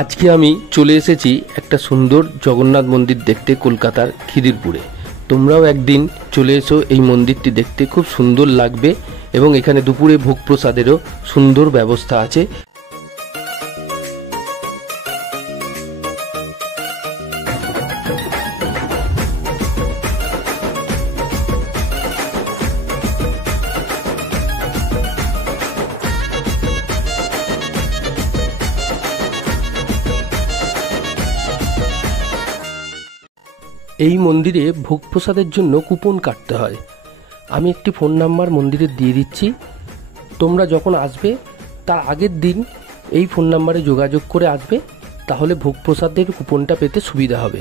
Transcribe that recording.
আজকে আমি চলে এসেছি একটা সুন্দর জগন্নাথ মন্দির দেখতে কলকাতার খিদিরপুরে। তোমরাও একদিন চলে এসো, এই মন্দিরটি দেখতে খুব সুন্দর লাগবে এবং এখানে দুপুরে ভোগ প্রসাদেরও সুন্দর ব্যবস্থা আছে। এই মন্দিরে ভোগ প্রসাদের জন্য কুপন কাটতে হয়। আমি একটি ফোন নাম্বার মন্দিরে দিয়ে দিচ্ছি, তোমরা যখন আসবে তার আগের দিন এই ফোন নাম্বারে যোগাযোগ করে আসবে, তাহলে ভোগ প্রসাদের কুপনটা পেতে সুবিধা হবে।